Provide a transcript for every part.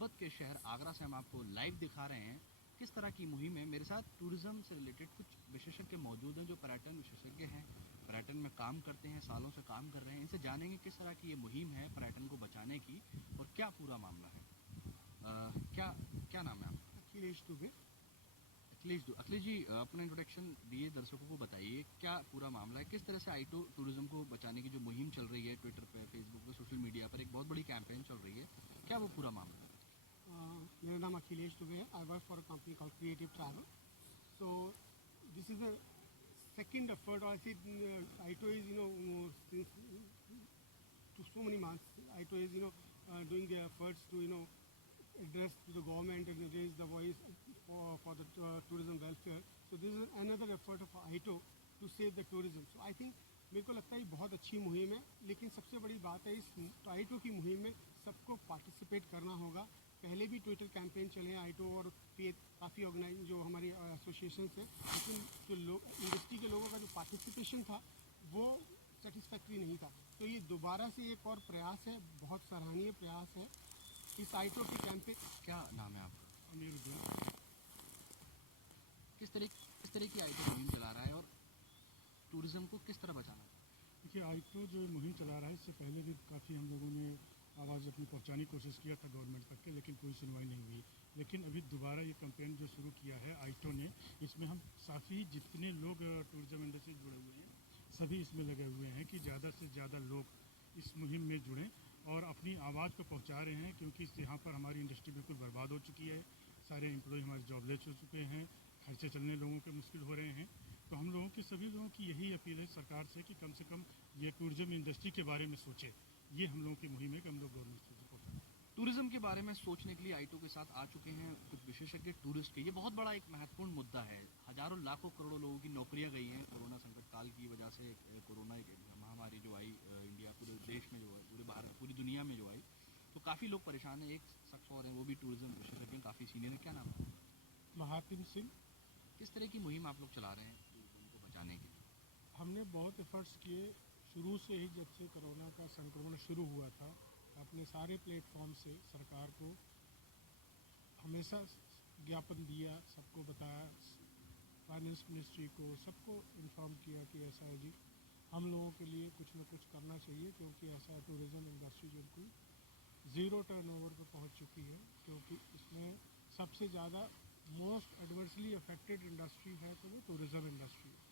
मोहब्बत के शहर आगरा से हम आपको लाइव दिखा रहे हैं किस तरह की मुहिम है। मेरे साथ टूरिज्म से रिलेटेड कुछ विशेषज्ञ मौजूद हैं जो पर्यटन विशेषज्ञ हैं, पर्यटन में काम करते हैं, सालों से काम कर रहे हैं। इनसे जानेंगे किस तरह की ये मुहिम है पर्यटन को बचाने की और क्या पूरा मामला है। क्या क्या नाम है आपका? अखिलेश दुबे। अखिलेश जी, अपना इंट्रोडक्शन दिए, दर्शकों को बताइए क्या पूरा मामला है, किस तरह से आईटो टूरिज्म को बचाने की जो मुहिम चल रही है ट्विटर पे, फेसबुक पे, सोशल मीडिया पर एक बहुत बड़ी कैंपेन चल रही है, क्या वो पूरा मामला है? मेरा नाम अखिलेश दुबे है। I work for a company called creative travel. So this is the second effort, or I said ITO is, since to so many months, ITO is, doing the efforts to, address to the government and raise the voice for the tourism welfare. So this is another effort of ITO to save the tourism. So I think मेरे को लगता है ये बहुत अच्छी मुहिम है, लेकिन सबसे बड़ी बात है इस आईटो की मुहिम में सबको पार्टिसिपेट करना होगा। पहले भी ट्विटर कैंपेन चले हैं आईटो और काफ़ी ऑर्गेनाइज जो हमारी एसोसिएशन है, लेकिन जो लोग इंडस्ट्री के लोगों का जो पार्टिसिपेशन था वो सेटिस्फैक्ट्री नहीं था। तो ये दोबारा से एक और प्रयास है, बहुत सराहनीय प्रयास है इस आईटो के कैंपेन। क्या नाम है आपका? अनिल। किस तरह की आईटो मुहिम चला रहा है और टूरिज्म को किस तरह बचाना है? देखिए, आईटो जो मुहिम चला रहा है, इससे पहले भी काफ़ी हम लोगों ने आवाज़ अपनी पहुंचाने की कोशिश किया था गवर्नमेंट तक के, लेकिन कोई सुनवाई नहीं हुई। लेकिन अभी दोबारा ये कैंपेन जो शुरू किया है आईटो ने, इसमें हम काफ़ी जितने लोग टूरिज्म इंडस्ट्री जुड़े हुए हैं सभी इसमें लगे हुए हैं कि ज़्यादा से ज़्यादा लोग इस मुहिम में जुड़ें और अपनी आवाज़ को पहुँचा रहे हैं, क्योंकि यहाँ पर हमारी इंडस्ट्री बिल्कुल बर्बाद हो चुकी है। सारे एम्प्लॉय हमारे जॉबलेस हो चुके हैं, खर्चे चलने लोगों के मुश्किल हो रहे हैं। तो हम लोगों की, सभी लोगों की यही अपील है सरकार से कि कम से कम ये टूरिज्म इंडस्ट्री के बारे में सोचे। ये हम लोगों की मुहिम है कि हम लोग गवर्नमेंट से सपोर्ट करें। टूरिज्म के बारे में सोचने के लिए आईटो के साथ आ चुके हैं कुछ विशेषज्ञ टूरिस्ट के। ये बहुत बड़ा एक महत्वपूर्ण मुद्दा है। हजारों लाखों करोड़ों लोगों की नौकरियां गई हैं कोरोना संकट काल की वजह से। कोरोना एक महामारी जो आई इंडिया पूरे देश में जो है, पूरे भारत, पूरी दुनिया में जो आई, तो काफ़ी लोग परेशान हैं। एक शख्स और हैं, वो भी टूरिज्म विशेषज्ञ, काफ़ी सीनियर है। क्या नाम है? महातिम सिंह। किस तरह की मुहिम आप लोग चला रहे हैं टूरिज्म को बचाने के लिए? हमने बहुत एफर्ट्स किए शुरू से ही, जब से कोरोना का संक्रमण शुरू हुआ था। अपने सारे प्लेटफॉर्म से सरकार को हमेशा ज्ञापन दिया, सबको बताया, फाइनेंस मिनिस्ट्री को सबको इन्फॉर्म किया कि ऐसा है जी, हम लोगों के लिए कुछ न कुछ करना चाहिए, क्योंकि ऐसा टूरिज़्म इंडस्ट्री बिल्कुल ज़ीरो टर्नओवर पर पहुंच चुकी है। क्योंकि इसमें सबसे ज़्यादा मोस्ट एडवर्सली अफेक्टेड इंडस्ट्री है तो वो टूरिज़्म इंडस्ट्री है।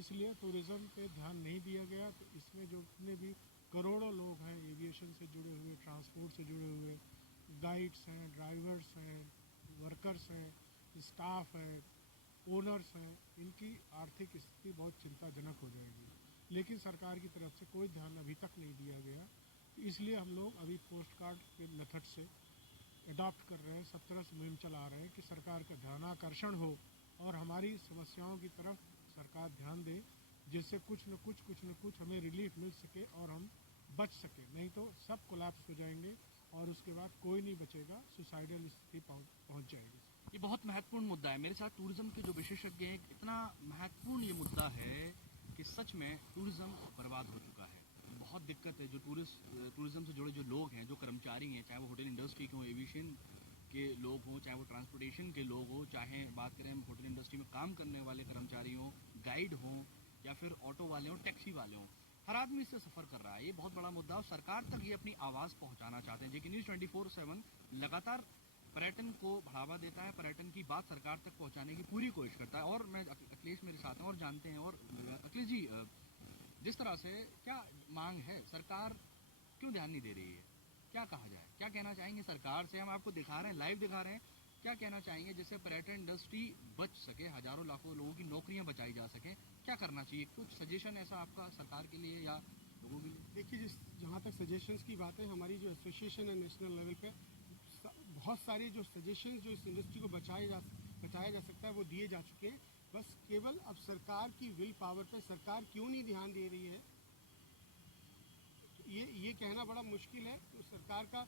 इसलिए टूरिज़्म पे ध्यान नहीं दिया गया। तो इसमें जो जितने भी करोड़ों लोग हैं, एविएशन से जुड़े हुए, ट्रांसपोर्ट से जुड़े हुए, गाइड्स हैं, ड्राइवर्स हैं, वर्कर्स हैं, स्टाफ हैं, ओनर्स हैं, इनकी आर्थिक स्थिति बहुत चिंताजनक हो जाएगी। लेकिन सरकार की तरफ से कोई ध्यान अभी तक नहीं दिया गया। इसलिए हम लोग अभी पोस्ट कार्ड के मेथड से अडॉप्ट कर रहे हैं, सब तरह से मुहिम चला रहे हैं कि सरकार का ध्यानाकर्षण हो और हमारी समस्याओं की तरफ सरकार ध्यान दे, जिससे कुछ न कुछ हमें रिलीफ मिल सके और हम बच सके। नहीं तो सब कोलैप्स हो जाएंगे और उसके बाद कोई नहीं बचेगा, सुसाइडल स्थिति पहुंच जाएगी। ये बहुत महत्वपूर्ण मुद्दा है। मेरे साथ टूरिज्म के जो विशेषज्ञ हैं, इतना महत्वपूर्ण ये मुद्दा है कि सच में टूरिज्म बर्बाद हो चुका है। बहुत दिक्कत है। जो टूरिज्म से जुड़े जो लोग हैं, जो कर्मचारी हैं, चाहे वो होटल इंडस्ट्री के हों, एविएशन के लोग हों, चाहे वो ट्रांसपोर्टेशन के लोग हों, चाहे बात करें हम होटल इंडस्ट्री में काम करने वाले कर्मचारी हों, गाइड हों, या फिर ऑटो वाले हों, टैक्सी वाले हों, हर आदमी इससे सफ़र कर रहा है। ये बहुत बड़ा मुद्दा है और सरकार तक ये अपनी आवाज़ पहुंचाना चाहते हैं। जेके न्यूज़ 24/7 लगातार पर्यटन को बढ़ावा देता है, पर्यटन की बात सरकार तक पहुंचाने की पूरी कोशिश करता है। और मैं अखिलेश मेरे साथ हैं और जानते हैं। और अखिलेश जी, जिस तरह से क्या मांग है, सरकार क्यों ध्यान नहीं दे रही है? क्या कहा जाए, क्या कहना चाहेंगे सरकार से? हम आपको दिखा रहे हैं, लाइव दिखा रहे हैं। क्या कहना चाहेंगे जिससे पर्यटन इंडस्ट्री बच सके, हजारों लाखों लोगों की नौकरियां बचाई जा सकें? क्या करना चाहिए? कुछ सजेशन ऐसा आपका सरकार के लिए या लोगों के लिए? देखिए, जहाँ तक सजेशंस की बात है, हमारी जो एसोसिएशन है नेशनल लेवल पे बहुत सारे जो सजेशंस जो इस इंडस्ट्री को बचाया जा सकता है वो दिए जा चुके हैं। बस केवल अब सरकार की विल पावर पे सरकार क्यों नहीं ध्यान दे रही है, तो ये कहना बड़ा मुश्किल है। तो सरकार का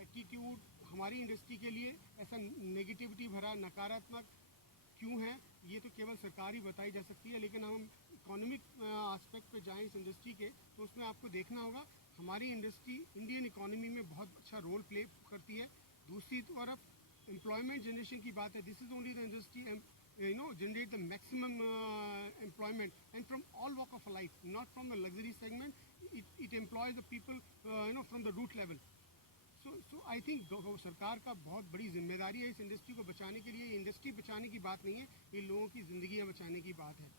एटीट्यूड हमारी इंडस्ट्री के लिए ऐसा नेगेटिविटी भरा, नकारात्मक क्यों है, ये तो केवल सरकार ही बताई जा सकती है। लेकिन हम इकोनॉमिक एस्पेक्ट पे जाएं इस इंडस्ट्री के, तो उसमें आपको देखना होगा हमारी इंडस्ट्री इंडियन इकोनॉमी में बहुत अच्छा रोल प्ले करती है। दूसरी तरफ एम्प्लॉयमेंट जनरेशन की बात है. This is only the industry generate the maximum employment and from all walk of life, not from the luxury segment. It employs the people from the root level. So I think सरकार का बहुत बड़ी जिम्मेदारी है इस industry को बचाने के लिए. इंडस्ट्री बचाने की बात नहीं है, ये लोगों की जिंदगियां बचाने की बात है.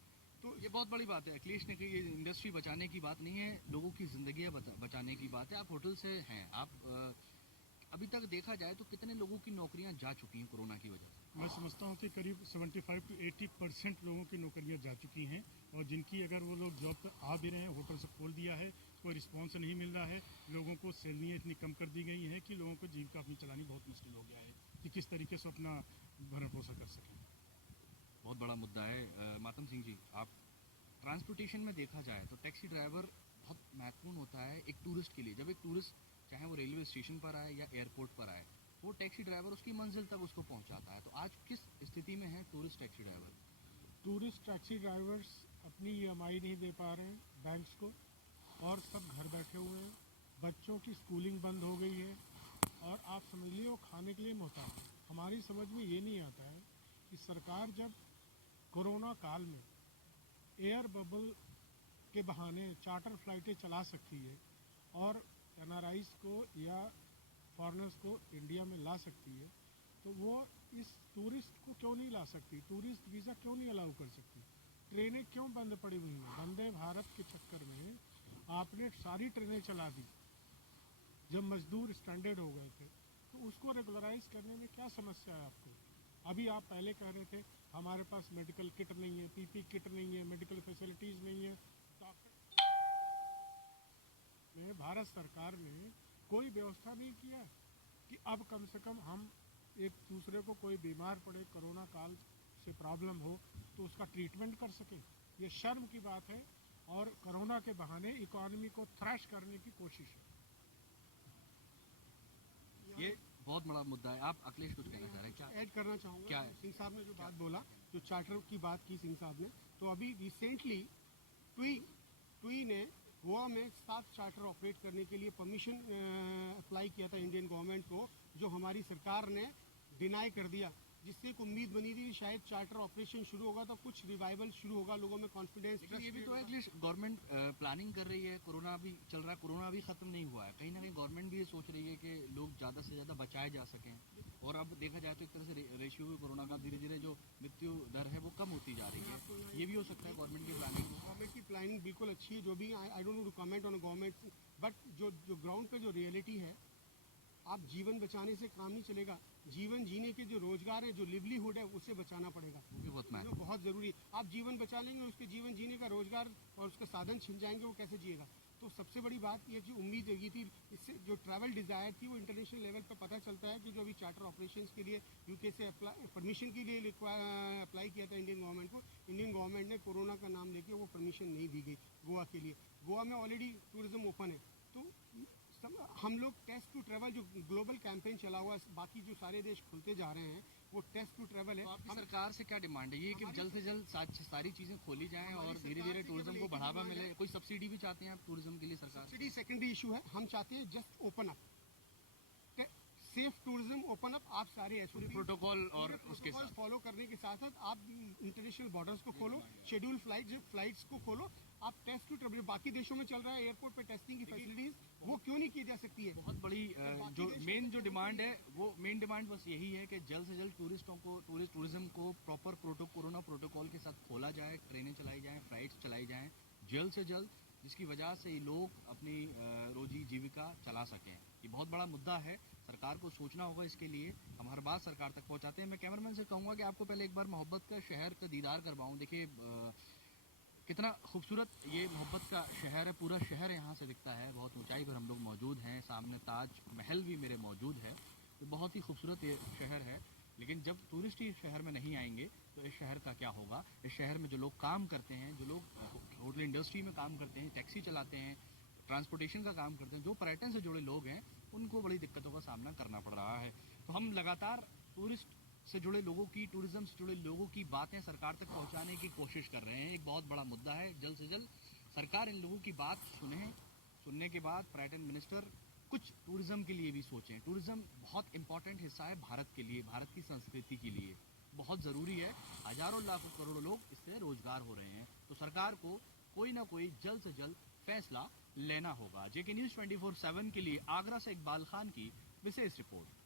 तो ये बहुत बड़ी बात है. अखिलेश ने कही ये इंडस्ट्री बचाने की बात नहीं है, लोगों की जिंदगियां बचाने की बात है. आप होटल से हैं, आप अभी तक देखा जाए तो कितने लोगों की नौकरियां जा चुकी हैं कोरोना की वजह से? मैं समझता हूँ कि करीब 75 to 80% लोगों की नौकरियां जा चुकी हैं, और जिनकी अगर वो लोग जॉब पर आ भी रहे हैं, होटल से खोल दिया है, कोई रिस्पॉन्स नहीं मिल रहा है. लोगों को सैलरियाँ इतनी कम कर दी गई हैं कि लोगों को जीविका अपनी चलानी बहुत मुश्किल हो गया है कि किस तरीके से अपना भरण पोषण कर सकें. बहुत बड़ा मुद्दा है. मातम सिंह जी, आप ट्रांसपोर्टेशन में देखा जाए तो टैक्सी ड्राइवर बहुत महत्वपूर्ण होता है एक टूरिस्ट के लिए. जब एक टूरिस्ट चाहे वो रेलवे स्टेशन पर आए या एयरपोर्ट पर आए, वो टैक्सी ड्राइवर उसकी मंजिल तक उसको पहुंचाता है. तो आज किस स्थिति में है tourist taxi driver? Tourist taxi drivers अपनी EMI नहीं दे पा रहे हैं बैंक्स को, और सब घर बैठे हुए हैं. बच्चों की स्कूलिंग बंद हो गई है, और आप समझ लीजिए वो खाने के लिए मोहताज है. हमारी समझ में ये नहीं आता है कि सरकार जब कोरोना काल में एयर बबल के बहाने चार्टर फ्लाइटें चला सकती है और NRIs को या फॉरेनर्स को इंडिया में ला सकती है, तो वो इस टूरिस्ट को क्यों नहीं ला सकती? टूरिस्ट वीज़ा क्यों नहीं अलाउ कर सकती? ट्रेनें क्यों बंद पड़ी हुई हैं? वंदे भारत के चक्कर में आपने सारी ट्रेनें चला दी जब मजदूर स्टैंडर्ड हो गए थे. तो उसको रेगुलराइज करने में क्या समस्या है आपको? अभी आप पहले कह रहे थे हमारे पास मेडिकल किट नहीं है, PP किट नहीं है, मेडिकल फैसिलिटीज़ नहीं है. में भारत सरकार ने कोई व्यवस्था नहीं किया कि अब कम से कम हम एक दूसरे को कोई बीमार पड़े, कोरोना काल से प्रॉब्लम हो, तो उसका ट्रीटमेंट कर सके. ये शर्म की बात है, और कोरोना के बहाने इकोनॉमी को थ्रैश करने की कोशिश है. ये बहुत बड़ा मुद्दा है. आप अखिलेश कुछ कहना चाह रहे हैं क्या? ऐड करना चाहूँगा. क्या है? सिंह साहब ने जो बात बोला, जो चार्टर की बात की सिंह साहब ने, तो अभी रिसेंटली ट्वी ने गोवा में 7 चार्टर ऑपरेट करने के लिए परमिशन अप्लाई किया था इंडियन गवर्नमेंट को, जो हमारी सरकार ने डिनाई कर दिया, जिससे एक उम्मीद बनी थी कि शायद चार्टर ऑपरेशन शुरू होगा तो कुछ रिवाइवल शुरू होगा, लोगों में कॉन्फिडेंस. लेकिन ये भी तो है कि गवर्नमेंट प्लानिंग कर रही है. कोरोना भी चल रहा है, कोरोना भी खत्म नहीं हुआ है. कहीं ना कहीं गवर्नमेंट भी ये सोच रही है कि लोग ज़्यादा से ज़्यादा बचाए जा सकें. और अब देखा जाए तो एक तरह से रेशियो भी कोरोना का धीरे धीरे जो मृत्यु दर है वो कम होती जा रही है. ये भी हो सकता है गवर्नमेंट की प्लानिंग. गवर्नमेंट की प्लानिंग बिल्कुल अच्छी है. जो भी I don't know to comment on government, but जो ग्राउंड पे जो रियलिटी है, आप जीवन बचाने से काम नहीं चलेगा. जीवन जीने के जो रोजगार है, जो लिवलीहुड है, उसे बचाना पड़ेगा. वो भी बहुत जो महत्व. बहुत जरूरी है. आप जीवन बचा लेंगे, उसके जीवन जीने का रोजगार और उसके साधन छिन जाएंगे, वो कैसे जिएगा? तो सबसे बड़ी बात ये जो उम्मीद जगी थी, इससे जो ट्रैवल डिजायर थी, वो इंटरनेशनल लेवल पर पता चलता है कि जो अभी चार्टर ऑपरेशंस के लिए UK से परमिशन के लिए अप्लाई किया था इंडियन गवर्नमेंट को, इंडियन गवर्नमेंट ने कोरोना का नाम लेके वो परमिशन नहीं दी गई गोवा के लिए. गोवा में ऑलरेडी टूरिज्म ओपन है. तो हम लोग टेस्ट टू ट्रैवल जो ग्लोबल कैंपेन चला हुआ है, बाकी जो सारे देश खुलते जा रहे हैं, वो टेस्ट टू ट्रैवल है. तो आपकी सरकार से क्या डिमांड है? ये कि जल्द से जल्द सारी चीज़ें खोली जाएं और धीरे धीरे टूरिज्म को बढ़ावा मिले. कोई सब्सिडी भी चाहते हैं आप टूरिज्म के लिए सरकार? सब्सिडी सेकेंडरी इशू है. हम चाहते हैं just open up, safe tourism open up. आप सारे SOP प्रोटोकॉल और उसके प्रोटोकॉल साथ फॉलो करने के साथ साथ आप इंटरनेशनल बॉर्डर्स को खोलो, शेड्यूल फ्लाइट्स को खोलो. आप टेस्ट टू ट्रैवल, बाकी देशों में चल रहा है एयरपोर्ट पे टेस्टिंग की फैसिलिटीज, वो क्यों नहीं की जा सकती है? बहुत बड़ी जो मेन जो डिमांड है, वो मेन डिमांड बस यही है कि जल्द से जल्द टूरिस्टों को टूरिज्म को प्रॉपर कोरोना प्रोटोकॉल के साथ खोला जाए, ट्रेनें चलाई जाएं, फ्लाइट्स चलाई जाएं जल्द से जल्द, जिसकी वजह से लोग अपनी रोजी जीविका चला सकें. ये बहुत बड़ा मुद्दा है, सरकार को सोचना होगा इसके लिए. हम हर बात सरकार तक पहुंचाते हैं. मैं कैमरामैन से कहूँगा कि आपको पहले एक बार मोहब्बत का शहर का दीदार करवाऊँ. देखिए कितना खूबसूरत ये मोहब्बत का शहर है. पूरा शहर यहाँ से दिखता है. बहुत ऊंचाई पर हम लोग मौजूद हैं. सामने ताज महल भी मेरे मौजूद है. तो बहुत ही खूबसूरत ये शहर है. लेकिन जब टूरिस्ट ही इस शहर में नहीं आएंगे तो इस शहर का क्या होगा? इस शहर में जो लोग काम करते हैं, जो लोग होटल इंडस्ट्री में काम करते हैं, टैक्सी चलाते हैं, ट्रांसपोर्टेशन का काम करते हैं, जो पर्यटन से जुड़े लोग हैं, उनको बड़ी दिक्कतों का सामना करना पड़ रहा है. तो हम लगातार टूरिस्ट से जुड़े लोगों की, टूरिज्म से जुड़े लोगों की बातें सरकार तक पहुंचाने की कोशिश कर रहे हैं. एक बहुत बड़ा मुद्दा है. जल्द से जल्द सरकार इन लोगों की बात सुने. सुनने के बाद पर्यटन मिनिस्टर कुछ टूरिज्म के लिए भी सोचें। टूरिज्म बहुत इंपॉर्टेंट हिस्सा है भारत के लिए, भारत की संस्कृति के लिए बहुत ज़रूरी है। हजारों लाखों करोड़ों लोग इससे रोजगार हो रहे हैं, तो सरकार को कोई ना कोई जल्द से जल्द फैसला लेना होगा। जेके न्यूज़ 24/7 के लिए आगरा से इकबाल खान की विशेष रिपोर्ट।